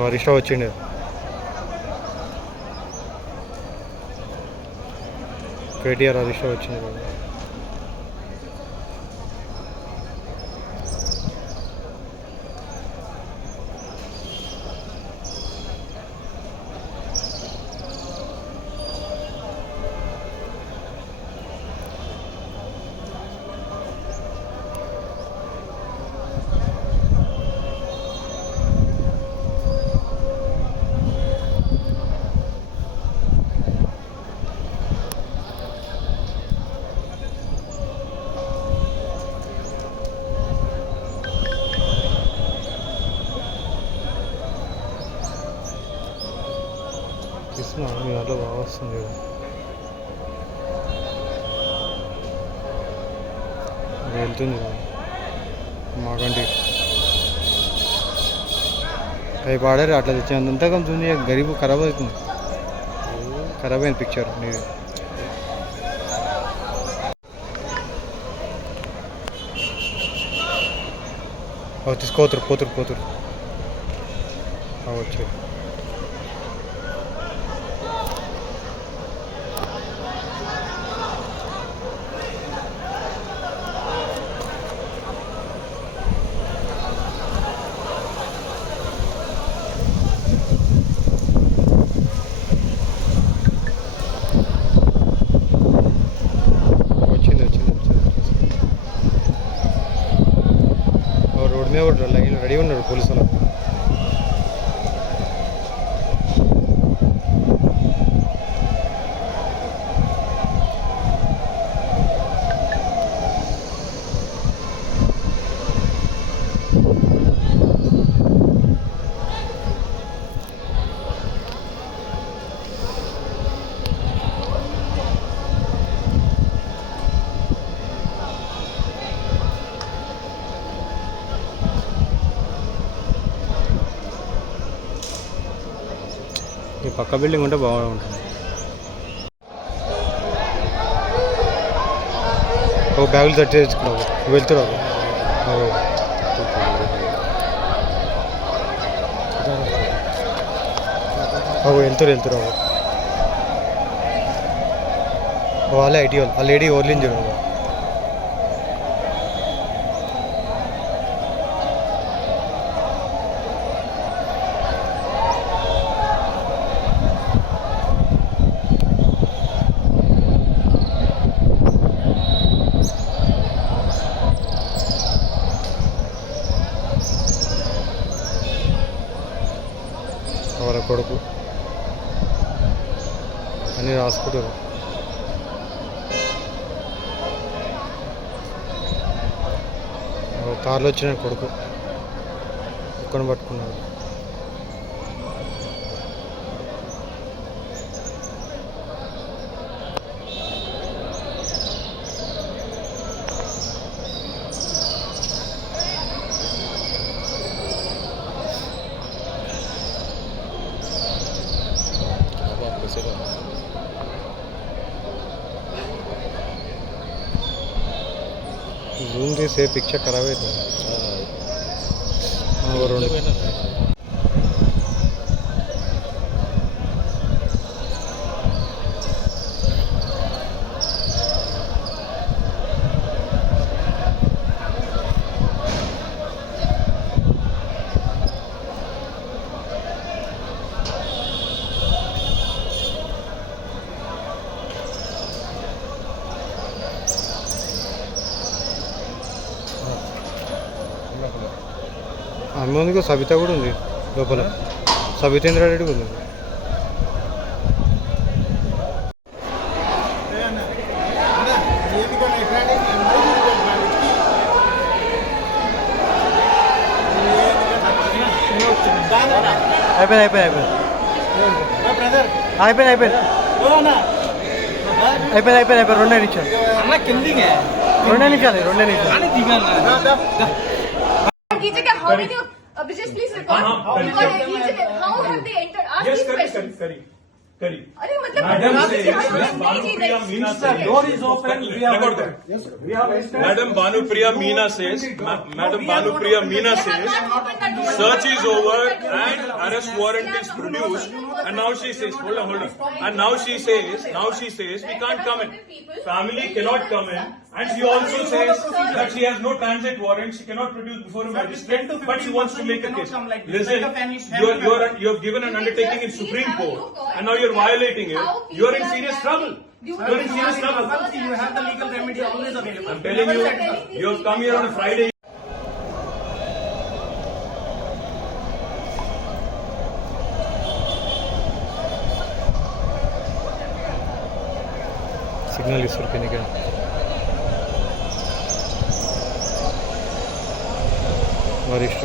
హరీష్ వచ్చిండు. కేటీఆర్ హరీష్ వచ్చింది. తీసుకున్నా మీ దాంట్లో బాగా వస్తుంది కదా. వెళ్తుంది మాకంటే అవి పాడారు అట్లా తెచ్చేంత కొంచెం గరీబ్ ఖరాబ్ అవుతుంది. ఖరాబ్ అయింది పిక్చర్ నీది. తీసుకోతురు పోతురు వచ్చి రోడ్ మీద లైన్ రెడీ ఉన్నారు పోలీసు వాళ్ళు. ఈ పక్క బిల్డింగ్ ఉంటే బాగుంటుంది. ఓ బ్యాగులు తట్టి తెచ్చుకున్నావు వెళ్తున్నావు. వెళ్తురావు వాళ్ళే ఐటీ వాళ్ళు. ఆ లేడీ ఓర్లింది చూడు. వాళ్ళ కొడుకు అన్నీ రాసుకుంటారు. కార్లో వచ్చిన కొడుకు కుక్కను పట్టుకున్నాడు. జూమ్ తీసే పిక్చర్ ఖరాబ్ అవుతుంది. ఆమె ఉంది, సబిత కూడా ఉంది లోపల. సబితేంద్ర రెడ్డి కూడా ఉంది. అయిపోయింది రెండే నిమిషాలు. Brijesh, please record. How have they entered? Ask these questions. करी अरे मतलब मैडम आप से भानुप्रिया Meena The door is open. We have Record entered. Yes, sir. We have entered. Madam Bhanupriya Meena says, Madam Bhanupriya Meena says, search is over and arrest warrant is produced. And now she says, hold on. And now she says, we can't come in. Family cannot come in. And she also says that she has no transit warrant. She cannot produce before a magistrate, but she wants to make a case. Listen, you have given an undertaking in Supreme Court, and now you're violating it. You're in serious trouble. You're in serious trouble. You have the legal remedy always available. I'm telling you, you have come here on a Friday. Signal ఇస్తారు ఇక్కడ వరిష్ట